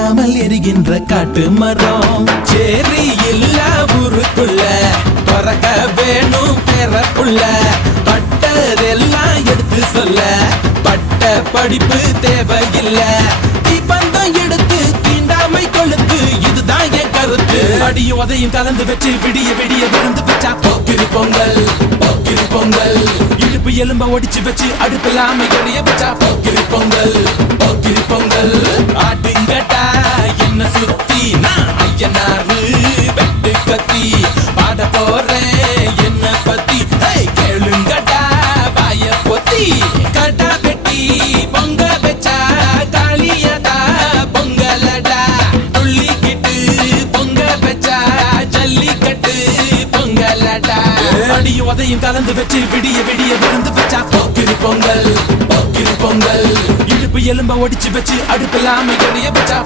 அணைக்காமல் எரிகின்ற காட்டு மரம் சேரி இல்ல ஊருக்குள்ள பறக்க வேணும் பிறப்புள்ள பட்டதெல்லாம் எடுத்து சொல்ல பட்ட படிப்பு தேவையில்ல தீபந்தம் எடுத்து தீண்டாமை கொழுத்து இதுதான் என் கருத்து அடியும் உதையும் கலந்து வச்சு விடிய விடிய விழுந்து வச்சா போக்கிரி பொங்கல் போக்கிரி பொங்கல் இடுப்பு எலும்ப ஒடிச்சு வச்சு அடுப்பில்லாம எரிய வச்சா போக்கிரி பொங்கல் போக்கிரி பொங்கல் ஆட்டுங்கட்டா என்ன சுத்தி நான் ஐயனாரு வெட்டு கத்தி பாட போறேன் என்ன பத்தி கேளுங்கட்டா வாய பொத்தி கட்டா பெட்டி பொங்க வச்சா காளியதா பொங்கலடா துள்ளிக்கிட்டு பொங்க வச்சா ஜல்லிக்கட்டு பொங்கலடா அடியும் உதையும் கலந்து வச்சு விடிய விடிய விழுந்து வச்சா போக்கிரி பொங்கல் போக்கிரி பொங்கல் இடுப்பு எலும்ப ஒடிச்சு வச்சு அடுப்பில்லாம எரிய வச்சா